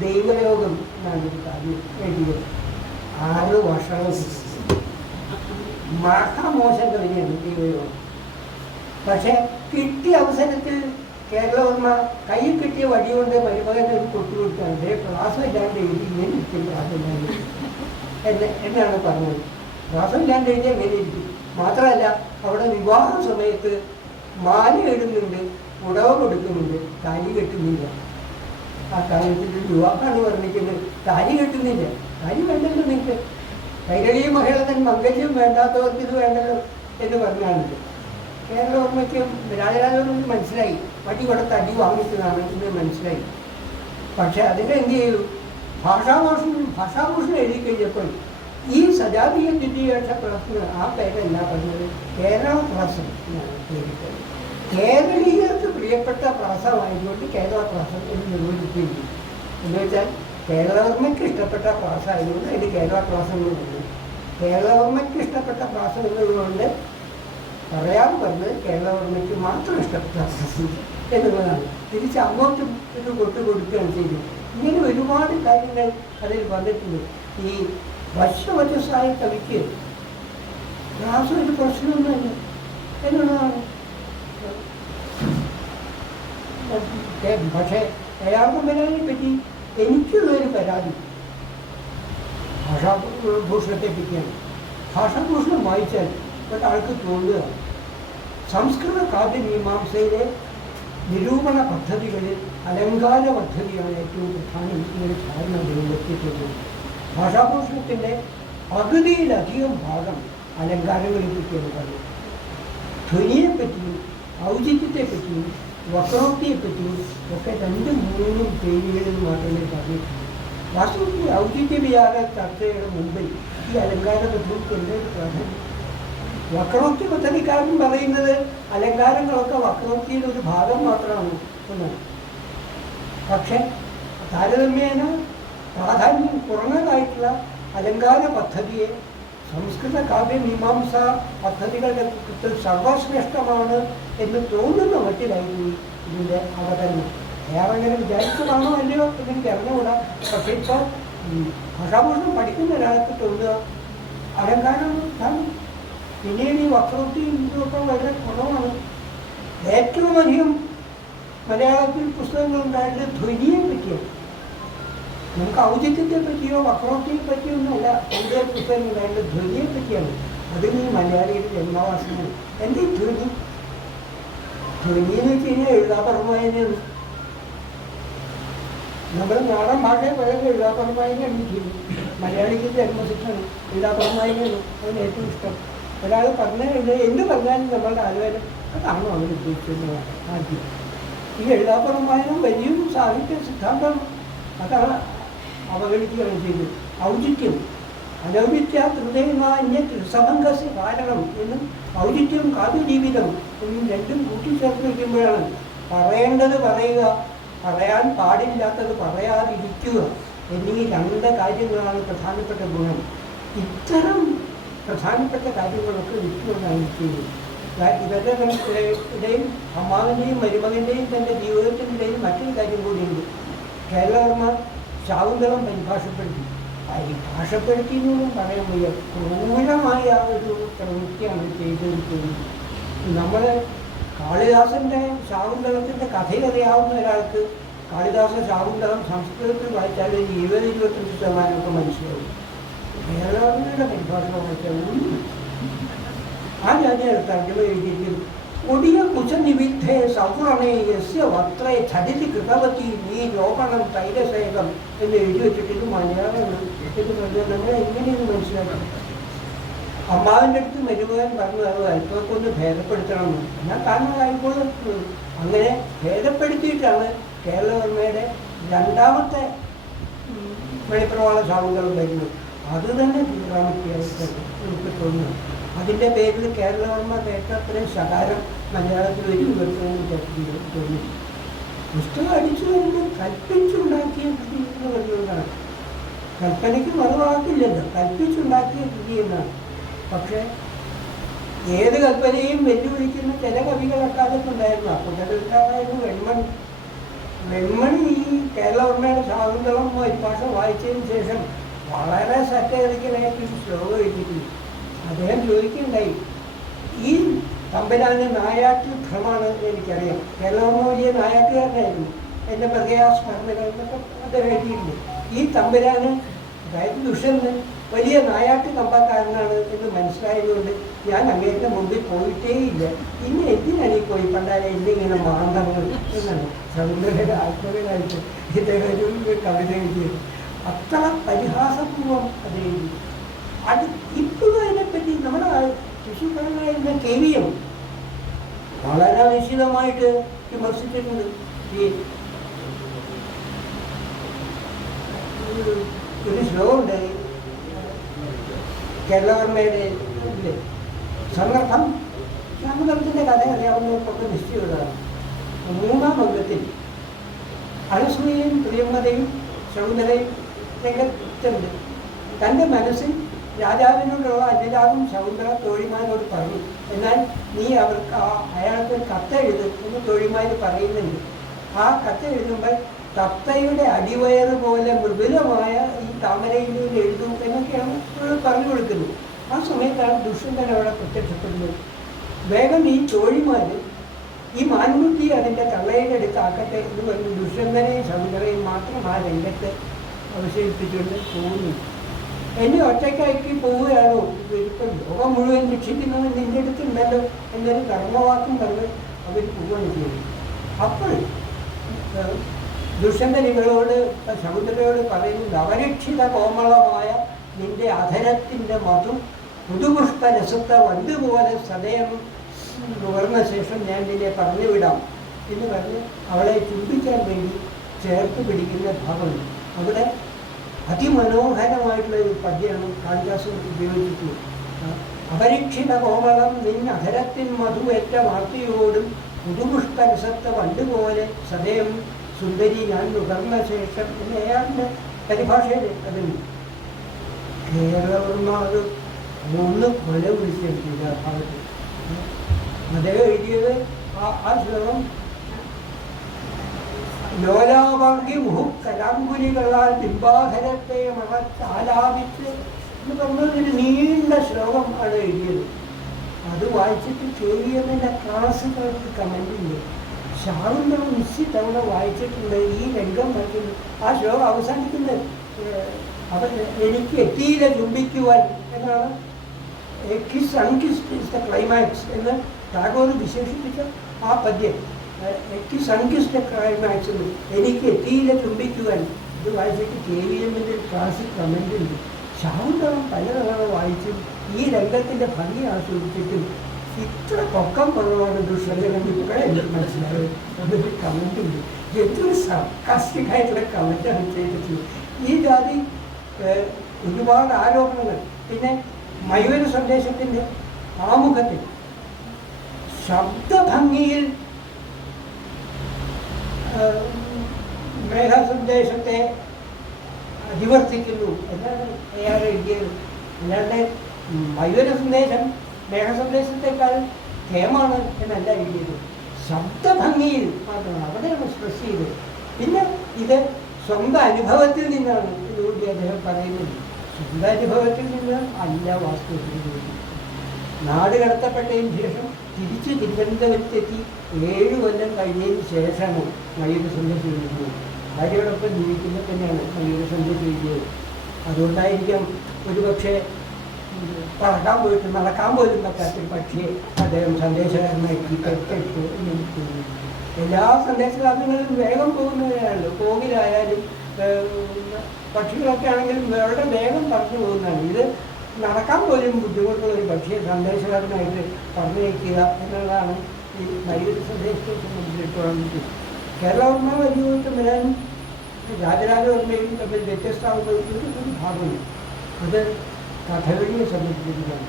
ദൈവയോഗം എന്നാണ് ഒരു കാവ്യം എഴുതിയത്. 6 വർഷം മഹാമോശം കവിതയാണ് ദൈവയോഗം. പക്ഷെ കിട്ടിയ അവസരത്തിൽ കേരളവർമ്മ കയ്യിൽ കിട്ടിയ വടി കൊണ്ട് മരുമകനെ ഒരു കൊട്ടുകൊടുത്താണ്. അദ്ദേഹം ക്ലാസ് ഇല്ലാണ്ട് എഴുതി ഇങ്ങനെ ഇരിക്കും, ക്ലാസ് ഇല്ലാണ്ട് എന്നാണ് പറഞ്ഞത്. ക്ലാസ് ഇല്ലാണ്ട് എഴുതി എങ്ങനെ ഇരിക്കും. മാത്രമല്ല അവിടെ വിവാഹ സമയത്ത് മാല ഇടുന്നുണ്ട്, ഉടവ കൊടുക്കുന്നുണ്ട്, താലി കെട്ടുന്നില്ല. ആ കാലത്തിൽ വിവാഹമാണ് പറഞ്ഞിരിക്കുന്നത്, താലി കെട്ടുന്നില്ല. താലി വേണ്ടല്ലോ നിങ്ങൾക്ക്, കൈരളിയും മഹിളതൻ മംഗല്യം വേണ്ടാത്തവർക്ക് ഇത് വേണ്ടല്ലോ എന്ന് പറഞ്ഞാണിത്. കേരളവർമ്മയ്ക്കും രാജരാജവർമ്മയ്ക്ക് മനസ്സിലായി വടി കൊടുത്ത് അടി വാങ്ങിച്ചതാണ് എന്ന് മനസ്സിലായി. പക്ഷെ അതിനെ എന്ത് ചെയ്തു? ഭാഷാഭൂഷണം എഴുതി കഴിഞ്ഞപ്പോൾ ഈ സജാതീയ ദ്വിതീയക്ഷ പ്രശ്നം ആ പേരല്ല പറഞ്ഞത്, കേരള പ്രാസം എന്നാണ് പേരിട്ടത്. കേരളീയർക്ക് പ്രിയപ്പെട്ട പ്രാസമായതുകൊണ്ട് കേരള പ്രാസം എന്ന് നിർവചിച്ചിരിക്കുന്നു. എന്ന് വെച്ചാൽ കേരളവർമ്മയ്ക്ക് ഇഷ്ടപ്പെട്ട പ്രാസമായതുകൊണ്ട് അതിന് കേരള പ്രാസം എന്ന് പറഞ്ഞു. കേരളവർമ്മയ്ക്ക് ഇഷ്ടപ്പെട്ട പ്രാസം എന്നതുകൊണ്ട് പറയാൻ പറഞ്ഞത് കേരളവർമ്മയ്ക്ക് മാത്രം ഇഷ്ടപ്പെട്ട പ്രാസം. എന്നുള്ളതാണ്. തിരിച്ച് അങ്ങോട്ടും ഇത് കൊടുക്കുകയാണ് ചെയ്തത്. ഇങ്ങനെ ഒരുപാട് കാര്യങ്ങൾ അതിൽ വന്നിട്ടുണ്ട്. ഈ വശ്യവചസ്സായ കവിക്ക് യാതൊരു പ്രശ്നമൊന്നുമില്ല എന്നുള്ളതാണ്. പക്ഷേ AR തമ്പുരാനെ പറ്റി എനിക്കുള്ളൊരു പരാതി ഭാഷാഭൂഷണത്തെ പറ്റിയാണ്. ഭാഷാഭൂഷണം വായിച്ചാൽ ഒരാൾക്ക് തോന്നുക സംസ്കൃത കാവ്യമീമാംസയിലെ നിരൂപണ പദ്ധതികളിൽ അലങ്കാര പദ്ധതിയാണ് ഏറ്റവും പ്രധാനം എന്നൊരു ധാരണ എത്തിയിട്ടുള്ളത്. ഭാഷാഭൂഷണത്തിൻ്റെ പകുതിയിലധികം ഭാഗം അലങ്കാരങ്ങളെ പറ്റിയാണ് പറയുന്നത്. ധ്വനിയെപ്പറ്റിയും ഔചിത്യത്തെപ്പറ്റിയും വക്രോക്തിയെപ്പറ്റിയും ഒക്കെ 2-3 പേജുകളിൽ മാത്രമേ പറഞ്ഞിട്ടുള്ളൂ. വാസ്തവത്തിൽ ഔചിത്യ വിചാര ചർച്ചയുടെ മുമ്പിൽ ഈ അലങ്കാര പദ്ധതിക്ക് എന്തൊരു പ്രാധാന്യം? വക്രോക്തി പദ്ധതിക്കാരൻ പറയുന്നത് അലങ്കാരങ്ങളൊക്കെ വക്രോക്തിയുടെ ഒരു ഭാഗം മാത്രമാണ് എന്നാണ്. പക്ഷെ താരതമ്യേന പ്രാധാന്യം കുറഞ്ഞതായിട്ടുള്ള അലങ്കാര പദ്ധതിയെ സംസ്കൃത കാവ്യമീമാംസ പദ്ധതികളുടെ കൂട്ടത്തിൽ സർവശ്രേഷ്ഠമാണ് എന്ന് തോന്നുന്ന മട്ടിലായിരുന്നു ഇതിൻ്റെ അവതരണം. അങ്ങനെ വിചാരിച്ചതാണോ അല്ലയോ എന്നെനിക്ക് അറിഞ്ഞുകൂടാ. പക്ഷെ ഇപ്പോൾ ഭാഷാഭൂഷണം പഠിക്കുന്ന ഒരാൾക്ക് തോന്നുക അലങ്കാരം ആണ്. പിന്നീട് ഈ വക്രോക്തിയും ഇതൊക്കെ വളരെ കുറവാണ്. ഏറ്റവും അധികം മലയാളത്തിൽ പുസ്തകങ്ങളുണ്ടായിട്ട് ധ്വനിയെ പറ്റിയാണ്. നമുക്ക് ഔചിത്യത്തെ പറ്റിയോ വക്രോക്തിയെ പറ്റിയോ ഒന്നുമല്ല കൂടുതൽ പുസ്തകങ്ങളുണ്ടായിട്ട് ധ്വനിയെ പറ്റിയാണ്. അതിന് ഈ മലയാളിയുടെ ജന്മവാസനയാണ്. എൻ്റെ ഈ ധ്വനി എന്ന് വെച്ച് കഴിഞ്ഞാൽ എഴുതാപരമായതാണ്. നമ്മൾ നാടൻ ഭാഷയെ പറയുന്നത് എഴുതാപരമായതാണ് ധ്വനി. മലയാളിക്ക് ജന്മസിദ്ധമാണ് എഴുതാപരമായതാണ് അതിന് ഏറ്റവും ഇഷ്ടം. ഒരാൾ പറഞ്ഞത് എന്ത് പറഞ്ഞാലും നമ്മളുടെ ആലോചന അതാണോ അവർ ഉദ്ദേശിക്കുന്നതാണ് ആദ്യം. ഈ എഴുതാപരമായതും വലിയൊരു സാഹിത്യ സിദ്ധാന്തമാണ്. അതാണ് അവഗണിക്കുകയാണ് ചെയ്തത്. ഔചിത്യം അനൗചിത്യ ഹൃദയമാന്യ ത്രിസഭംഗസ്യ കാരണം എന്നും ഔചിത്യം കാവ്യജീവിതം എന്നും രണ്ടും കൂട്ടിച്ചേർത്ത് വയ്ക്കുമ്പോഴാണ് പറയേണ്ടത് പറയുക, പറയാൻ പാടില്ലാത്തത് പറയാതിരിക്കുക എന്നീ 2 കാര്യങ്ങളാണ് പ്രധാനപ്പെട്ട ഗുണം. ഇത്തരം പ്രധാനപ്പെട്ട കാര്യങ്ങളൊക്കെ വിട്ടുകൊണ്ടാണ് ചെയ്തത്. ഇവരുടെ ഇടയിൽ അമ്മാവിൻ്റെയും മരുമകൻ്റെയും തൻ്റെ ജീവിതത്തിനിടയിൽ മറ്റൊരു കാര്യം കൂടിയുണ്ട്. കേരളവർമ്മ ശാകുന്തളം പരിഭാഷപ്പെടുത്തി. പരിഭാഷപ്പെടുത്തിയെന്നൊന്നും പറയാൻ വയ്യ. ക്രൂരമായ ഒരു പ്രവൃത്തിയാണ് ചെയ്തിരിക്കുന്നത്. നമ്മൾ കാളിദാസൻ്റെ ശാകുന്തളത്തിൻ്റെ കഥയറിയാവുന്ന ഒരാൾക്ക് കാളിദാസ ശാകുന്തളം സംസ്കൃതത്തിൽ വായിച്ചാൽ 20-25% മനസ്സിലാവും. കേരളവർമ്മയുടെ പരിഭാഷ വായിച്ചാൽ ഞാൻ തർജ്ജമ എഴുതിയിരിക്കുന്നു. ഒടിയ കുശനിവിദ്ധേ സൗവ്രണേ യസ്യ വസ്ത്രേ ഛടിതി കൃതവതി നീ രോപണം തൈലസേകം എന്ന് എഴുതി വെച്ചിട്ട് ഇത് മലയാളമാണ് എന്ന് പറഞ്ഞാൽ നമ്മൾ എങ്ങനെയെന്ന് മനസ്സിലാക്കണം. അമ്മാവിൻ്റെ അടുത്ത് മരുമകൻ പറഞ്ഞു അത് അല്പമൊക്കെ ഒന്ന് ഭേദപ്പെടുത്തണമെന്ന്. എന്നാൽ കാരണമായപ്പോൾ അങ്ങനെ ഭേദപ്പെടുത്തിയിട്ടാണ് കേരളവർമ്മയുടെ 2ാമത്തെ വെളിപ്രവാള ശാകുന്തളം വരുന്നത്. അത് തന്നെ ചൂടാമത്തിയായിട്ട് എനിക്ക് തോന്നുന്നു. അതിൻ്റെ പേരിൽ കേരളവർമ്മ കേട്ടത്രയും ശകാരം മലയാളത്തിൽ ഒരു വിവർത്തനം തോന്നി. പുസ്തകം അടിച്ചു വരുമ്പോൾ കൽപ്പിച്ചുണ്ടാക്കിയ കൃതി എന്ന് പറയുന്നതാണ്. കൽപ്പനയ്ക്ക് മറുവാക്കില്ലല്ലോ, കൽപ്പിച്ചുണ്ടാക്കിയ കൃതി എന്നാണ്. പക്ഷേ ഏത് കൽപ്പനയും വെല്ലുവിളിക്കുന്ന ചില കവികൾ അക്കാലത്തുണ്ടായിരുന്നു. അപ്പോഴായിരുന്നു വെൺമണി ഈ കേരളവർമ്മയുടെ ശാകുന്തളം പരിഭാഷ വായിച്ചതിന് ശേഷം വളരെ സറ്റേറിക്കലായിട്ടൊരു ശ്ലോകം എഴുതിയിട്ടുണ്ട്. അദ്ദേഹം ചോദിക്കുകയുണ്ടായി, ഈ തമ്പുരാന് നായാട്ട് ഭ്രമാണ് എനിക്കറിയാം. കേരളവർമ്മ വലിയ നായാട്ടുകാരനായിരുന്നു. എൻ്റെ പ്രകയാസ്മരണകളൊക്കെ അദ്ദേഹം എഴുതിയിട്ടുണ്ട്. ഈ തമ്പുരാന് അതായത് ദുഷ്യന് വലിയ നായാട്ട് കമ്പക്കാരനാണ് എന്ന് മനസ്സിലായതുകൊണ്ട് ഞാൻ അങ്ങേറ്റം മുമ്പിൽ പോയിട്ടേയില്ല. ഇനി എന്തിനാണ് ഈ പോയി പണ്ടാലെ എന്തിങ്ങനെ മാന്തങ്ങൾ എന്നാണ് സൗന്ദര്യയുടെ ആത്മകനായിട്ട് ഇദ്ദേഹം ഒരു കവിത എഴുതിയത്. അത്ര പരിഹാസപൂർവം അത് എഴുതി. അത് ഇപ്പോഴും അതിനെപ്പറ്റി നമ്മുടെ കൃഷിക്കാരനായിരുന്ന KVM വളരെ നിശ്ചിതമായിട്ട് വിമർശിച്ചിട്ടുണ്ട്. ഈ ഒരു ശ്ലോകമുണ്ട് കേരളവർമ്മയുടെ സന്ദർഭം. ശാകുന്തളത്തിൻ്റെ കഥ അറിയാവുന്നവർക്കൊക്കെ നിശ്ചയമുള്ളതാണ്. 3-ാം അംഗത്തിൽ അനസൂയയും പ്രിയംവദയും ശകുന്തളയും രംഗത്തുണ്ട്. തൻ്റെ മനസ്സിൽ രാജാവിനോടുള്ള അനുരാഗം ശകുന്തള തോഴിമാരോട് പറഞ്ഞു. എന്നാൽ നീ അവർക്ക് അയാൾക്ക് ഒരു കത്തെഴുത് എന്ന് തോഴിമാർ പറയുന്നുണ്ട്. ആ കത്തെഴുതുമ്പോൾ തത്തയുടെ അടിവയറ് പോലെ മൃദുലമായ ഈ താമരയിലൂടെ എഴുതും എന്നൊക്കെയാണ് അവൾ പറഞ്ഞു കൊടുക്കുന്നത്. ആ സമയത്താണ് ദുഷ്യന്തൻ അവിടെ പ്രത്യക്ഷപ്പെടുന്നത്. വേഗം ഈ തോഴിമാർ ഈ മാൻകുട്ടി അതിൻ്റെ തള്ളയുടെ അടുത്താക്കട്ടെ എന്ന് പറഞ്ഞ് ദുഷ്യന്തനെയും ശകുന്തളയും മാത്രം ആ രംഗത്ത് അവശേഷിപ്പിച്ചുകൊണ്ട് പോകുന്നു. എന്നെ ഒറ്റയ്ക്കാക്കി പോവുകയാണോ, ഇപ്പം ലോകം മുഴുവൻ രക്ഷിക്കുന്നത് നിന്റെ അടുത്തുണ്ടല്ലോ എന്നൊരു കർമ്മവാക്യം പറഞ്ഞ് അവർ പോവുകയാണ് ചെയ്തു. അപ്പോൾ ദുഷ്യന്തൻ ഇവളോട് ശകുന്തളയോട് പറയുന്നത്, അവരക്ഷിത കോമളമായ നിന്റെ അധരത്തിൻ്റെ മധു പുതുപുഷ്പ രസത്ത വണ്ടുപോലെ സദയം നുകർന്ന ശേഷം ഞാൻ നിന്നെ പറഞ്ഞു വിടാം എന്ന് പറഞ്ഞ് അവളെ ചുംബിക്കാൻ വേണ്ടി ചേർത്ത് പിടിക്കുന്ന ഭാഗമുണ്ട്. അവിടെ അതിമനോഹരമായിട്ടുള്ള ഒരു പദ്യമാണ് കാളിദാസൻ ഉപയോഗിച്ചിട്ടുള്ളത്. അപരീക്ഷിത കോമളം നിൻ അധരത്തിൻ മധുവേറ്റ വാർത്തയോടും പുതുപുഷ്പരസത്ത വണ്ടുപോലെ സദയം സുന്ദരി ഞാൻ നുകർന്ന ശേഷം എന്ന് അയാളുടെ പരിഭാഷയിൽ അതുണ്ട്. കേരളവർമ്മ അത് ഒന്ന് കൊല വിളിച്ചെടുത്തില്ല ആ ഭാഗത്ത്. അദ്ദേഹം എഴുതിയത് ആ ശ്ലോകം ലോലാവാങ്കി മുഹു കലാങ്കുലികളാൽ ബിംബാധരത്തെ മറച്ചാലാപിച്ച് എന്ന് പറഞ്ഞൊരു നീണ്ട ശ്ലോകം ആണ് എഴുതിയത്. അത് വായിച്ചിട്ട് KVMന്റെ ക്ലാസ്സുകൾക്ക് കമൻറ്റുണ്ട്. ശാകുന്തള നിശ്ചിത തവണ വായിച്ചിട്ടുണ്ട്. ഈ രംഗം വരയ്ക്കുന്നു. ആ ശ്ലോകം അവസാനിക്കുന്നത് അവർ എനിക്ക് എത്തിയില്ല ചുംബിക്കുവാൻ എന്നാണ്. കിസ് അൺകിസ്ഡ് ഇസ് ദ ക്ലൈമാക്സ് എന്ന് ടാഗോർ വിശേഷിപ്പിച്ച ആ പദ്യം. കിസ് അൺകിസ്ഡ് ക്ലൈമാക്സ് എന്ന് എനിക്ക് എത്തിയില്ല ചുംബിക്കുവാൻ. ഇത് വായിച്ചിട്ട് KVMന്റെ ക്ലാസ്സിൽ കമൻ്റ് ഉണ്ട്. ശാകുന്തളം പലതവണ വായിച്ചും ഈ രംഗത്തിൻ്റെ ഭംഗി ആസ്വദിച്ചിട്ടും ഇത്ര പൊക്കം കുറവാണ് ദുഷ്യന്തനെന്നിപ്പോഴേ എനിക്ക് മനസ്സിലായത് എന്നൊരു കമൻ്റ് ഉണ്ട്. എന്തൊരു സർക്കാസ്റ്റിക്കായിട്ടുള്ള കമൻ്റാണ് ചെയ്തിട്ടുള്ളത്. ഈ ജാതി ഒരുപാട് ആരോപണങ്ങൾ. പിന്നെ മയൂര സന്ദേശത്തിൻ്റെ ആമുഖത്തിൽ ശബ്ദഭംഗിയിൽ മേഘസന്ദേശത്തെ അതിവർത്തിക്കുന്നു എന്നാണ് അയാൾ എഴുതിയത്. അല്ലാണ്ട് മയൂര സന്ദേശം മേഘസന്ദേശത്തെക്കാൾ കേമാണ് എന്നല്ല എഴുതിയത്. ശബ്ദഭംഗിയിൽ മാത്രമാണ് അവിടെയാണ് സ്ട്രെസ് ചെയ്തത്. പിന്നെ ഇത് സ്വന്തം അനുഭവത്തിൽ നിന്നാണ് ഇതുകൂടി അദ്ദേഹം പറയുന്നത്. സ്വന്തം അനുഭവത്തിൽ നിന്ന് അല്ല വാസ്തവത്തിൽ. നാട് കടത്തപ്പെട്ടതിന് ശേഷം തിരിച്ച് തിരുവനന്തപുരത്തെത്തി 7 കൊല്ലം കഴിഞ്ഞതിന് ശേഷമാണ് മയൂര സന്ദേശം എഴുതുന്നത്. ഭാര്യയോടൊപ്പം ജീവിക്കുമ്പോൾ തന്നെയാണ് മയൂര സന്ദേശം എഴുതിയത്. അതുകൊണ്ടായിരിക്കാം ഒരുപക്ഷെ പറക്കാൻ പോയിട്ട് നടക്കാൻ പോലും പറ്റാത്തൊരു പക്ഷിയെ അദ്ദേഹം സന്ദേശകാരനായിട്ട് കെട്ടെടുത്തു എന്ന് എനിക്ക് തോന്നുന്നു. എല്ലാ സന്ദേശകാരങ്ങളും വേഗം പോകുന്നവരാണല്ലോ. കോവിലായാലും പക്ഷികളൊക്കെ ആണെങ്കിലും വളരെ വേഗം പറഞ്ഞു പോകുന്നതാണ്. ഇത് നടക്കാൻ പോലും ബുദ്ധിമുട്ടുള്ള ഒരു പക്ഷിയെ സന്ദേശകാരനായിട്ട് പറഞ്ഞയക്കുക എന്നുള്ളതാണ് ഈ മയൂര സന്ദേശത്തെ സംബന്ധിച്ചിടത്തോളം. കേരളവർമ്മ വലിയ വരാനും രാജരാജവർമ്മയും തമ്മിൽ വ്യത്യസ്തമാകുന്ന ഒരു ഭാഗമുണ്ട്. അത് കഥകളിയെ സംബന്ധിച്ചിരിക്കുകയാണ്.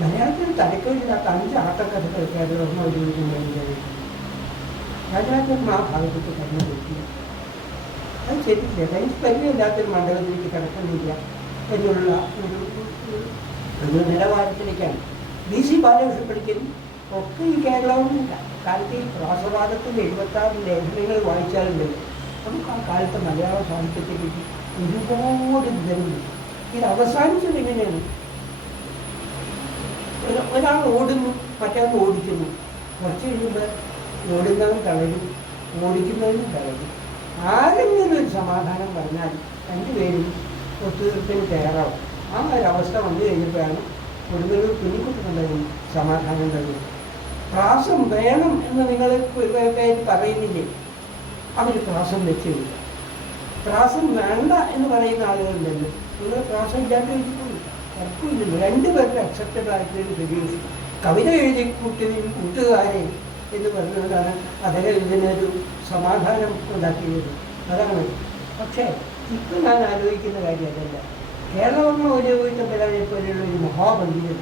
മലയാളത്തിൽ തലക്കോയില്ലാത്ത 5 ആട്ടക്കഥകൾ കേരളവർമ്മ ഉപയോഗിക്കുന്നതിന് രാജരാജവർമ്മ ആ ഭാഗത്തേക്ക് കടന്നു കൊടുക്കുക. അത് ശരിക്കില്ല. തനിക്ക് പരിചയമില്ലാത്തൊരു മണ്ഡലത്തിലേക്ക് കടക്കുന്നില്ല എന്നുള്ള ഒരു നിലവാരത്തിലേക്കാണ്. BC ബാലകൃഷ്ണ പണിക്കരും ഒക്കെ ഈ കേരളവുമില്ല. കാലത്ത് ഈ പ്രാസവാദത്തിൻ്റെ 76 ലേഖനങ്ങൾ വായിച്ചാലുണ്ട് നമുക്ക് ആ കാലത്തെ മലയാള സാഹിത്യത്തെപ്പറ്റി ഒരുപാട് വിവരങ്ങൾ. ഇത് അവസാനിച്ചത് എങ്ങനെയാണ്? ഒരാൾ ഓടുന്നു, മറ്റൊരാൾ ഓടിക്കുന്നു. കുറച്ച് കഴിയുമ്പോൾ ഓടുന്നവൻ തളരും, ഓടിക്കുന്നവനും തളരും. ആരെങ്കിലും ഒരു സമാധാനം പറഞ്ഞാൽ 2 പേരും ഒത്തുതീർപ്പിന് തയ്യാറാവും. ആ ഒരവസ്ഥ വന്നു കഴിഞ്ഞപ്പോഴാണ് കൊടുങ്ങല്ലൂർ കുഞ്ഞിക്കുട്ടനുള്ളതിന് സമാധാനം തരുന്നത്. പ്രാസം വേണം എന്ന് നിങ്ങൾ പറയുന്നില്ലേ? അവർ പ്രാസം വെച്ചില്ല. പ്രാസം വേണ്ട എന്ന് പറയുന്ന ആളുകളുണ്ടല്ലോ. നിങ്ങൾ പ്രാസം ഇല്ലാണ്ട് എഴുതിക്കൊള്ളു, തർക്കമില്ലല്ലോ. 2 പേർക്ക് അക്സെപ്റ്റഡ് ആയിട്ടൊരു സൊല്യൂഷൻ. കവിത എഴുതി കൂട്ടുകാരെ എന്ന് പറഞ്ഞുകൊണ്ടാണ് അദ്ദേഹം ഇതിനൊരു സമാധാനം ഉണ്ടാക്കിയത്. അതാണ്. പക്ഷേ ഇപ്പം ഞാൻ ആലോചിക്കുന്ന കാര്യം അതല്ല. കേരളവർമ്മ ഉപയോഗിച്ചവരെ പോലെയുള്ള ഒരു മഹാപണ്ഡിതൻ,